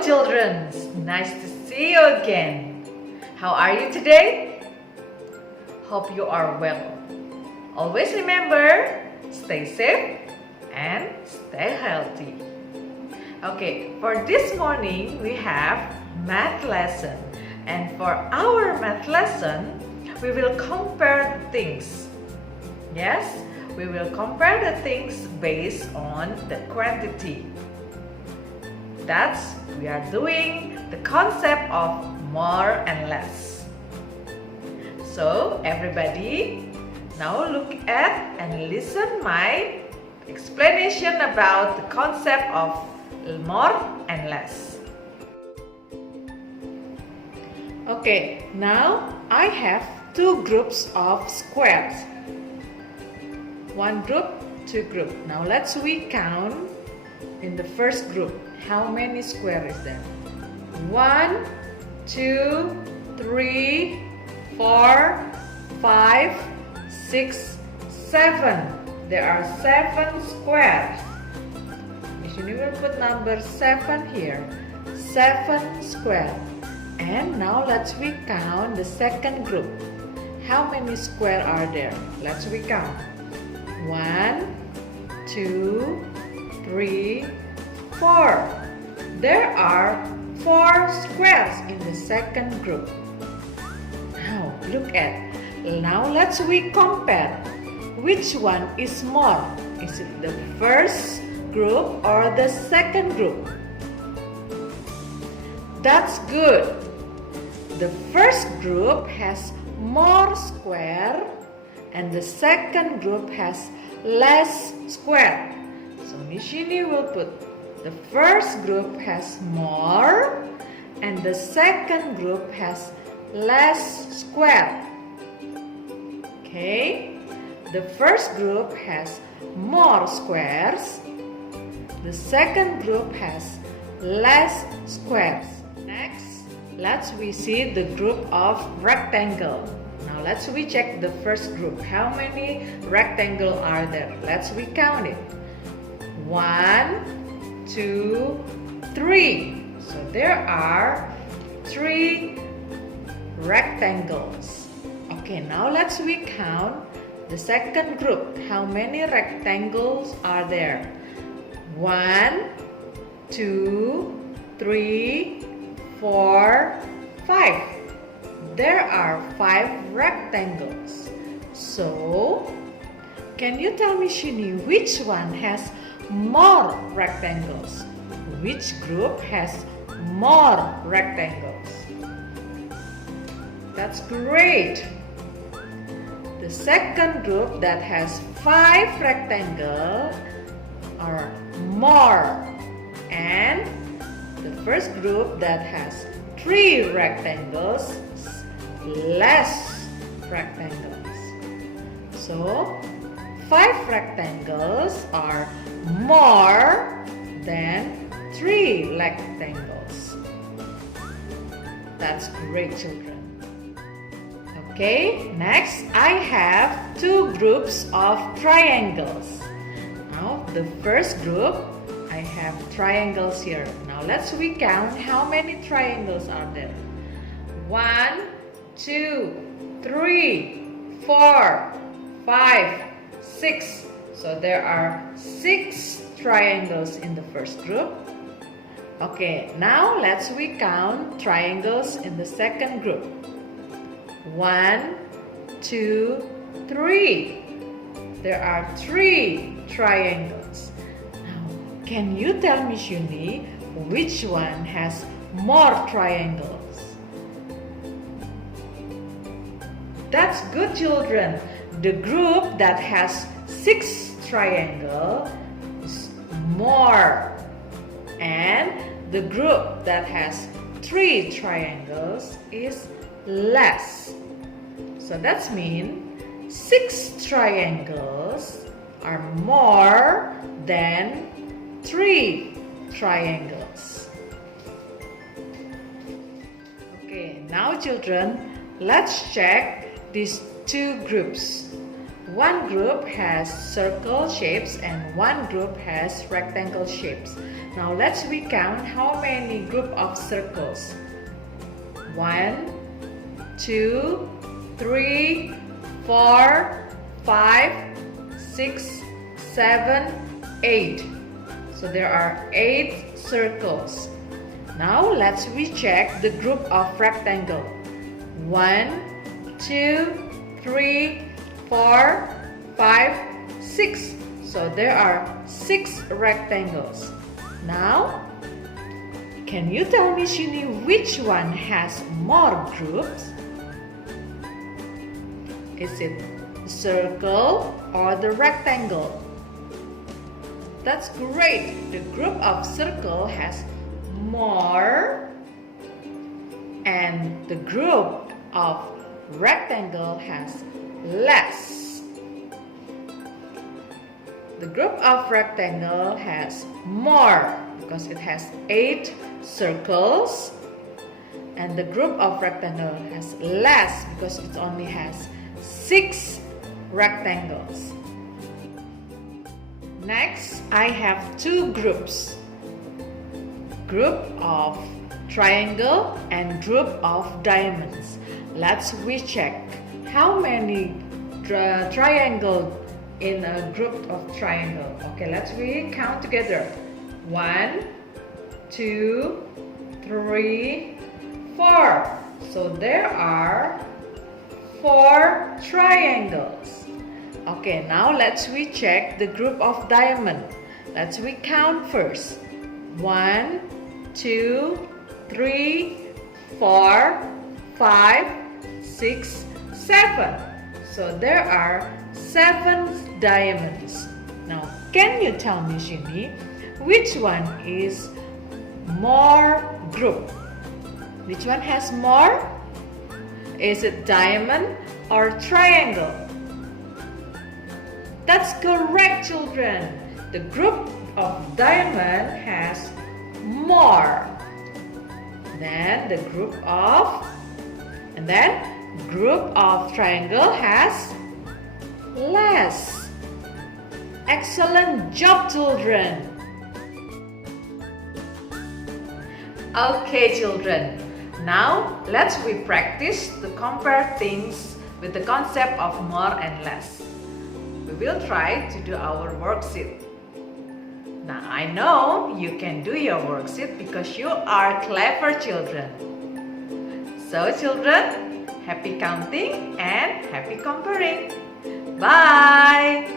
Hello children, nice to see you again. How are you today? Hope you are well. Always remember, stay safe and stay healthy. Okay, for this morning we have math lesson, and for our math lesson we will compare things. Yes, we will compare the things based on the quantity. That's we are doing the concept of more and less. So everybody, now look at and listen my explanation about the concept of more and less. Okay, now I have two groups of squares. One group, two group. Now let's count in the first group. How many squares is there? 1, 2, 3, 4, 5, 6, 7. There are 7 squares. We will put number 7 here. 7 squares. And now let's count the second group. How many squares are there? Let's count. 1, 2, 3, 4. There are 4 squares in the second group. Now look at. Now let's compare. Which one is more? Is it the first group or the second group? That's good. The first group has more square and the second group has less square. So Nishini will put the first group has more and the second group has less square. Okay, the first group has more squares. The second group has less squares. Next, let's see the group of rectangle. Now let's check the first group. How many rectangles are there? Let's count it. 1, 2, 3. So there are 3 rectangles. Okay, now let's count the second group. How many rectangles are there? 1, 2, 3, 4, 5. There are 5 rectangles. So, can you tell me, Shini, which one has more rectangles? Which group has more rectangles? That's great. The second group that has 5 rectangles are more, and the first group that has 3 rectangles less rectangles. So 5 rectangles are more than 3 rectangles. That's great, children. Okay, next I have 2 groups of triangles. Now the first group, I have triangles here. Now let's count how many triangles are there. 1, 2, 3, 4, 5, 6. So there are 6 triangles in the first group. Okay, now let's count triangles in the second group. 1, 2, 3. There are 3 triangles. Now, can you tell me, Shuni, which one has more triangles? That's good, children. The group that has 6 triangles is more, and the group that has 3 triangles is less. So that means 6 triangles are more than 3 triangles. Okay, now children, let's check these 2 groups. One group has circle shapes and one group has rectangle shapes. Now let's recount how many group of circles. 1, 2, 3, 4, 5, 6, 7, 8. So there are 8 circles. Now let's recheck the group of rectangle. 1, 2, 3, 4, 5, 6. So there are 6 rectangles. Now, can you tell me, Shini, which one has more groups? Is it the circle or the rectangle? That's great. The group of circle has more and the group of rectangle has less. The group of rectangle has more because it has 8 circles, and the group of rectangle has less because it only has 6 rectangles. Next, I have 2 groups. Group of triangle and group of diamonds. Let's recheck how many triangle in a group of triangle. Okay, let's count together. 1, 2, 3, 4. So there are 4 triangles. Okay, now let's recheck the group of diamond. Let's recount first. 1, 2, 3, 4, 5, 6, 7. So there are 7 diamonds. Now, can you tell me, Shini, which one is more group? Which one has more? Is it diamond or triangle? That's correct, children. The group of diamond has more than the group of triangle has less. Excellent job, children. Okay, children. Now let's practice to compare things with the concept of more and less. We will try to do our worksheet. Now I know you can do your worksheet because you are clever children. So children, happy counting and happy comparing. Bye!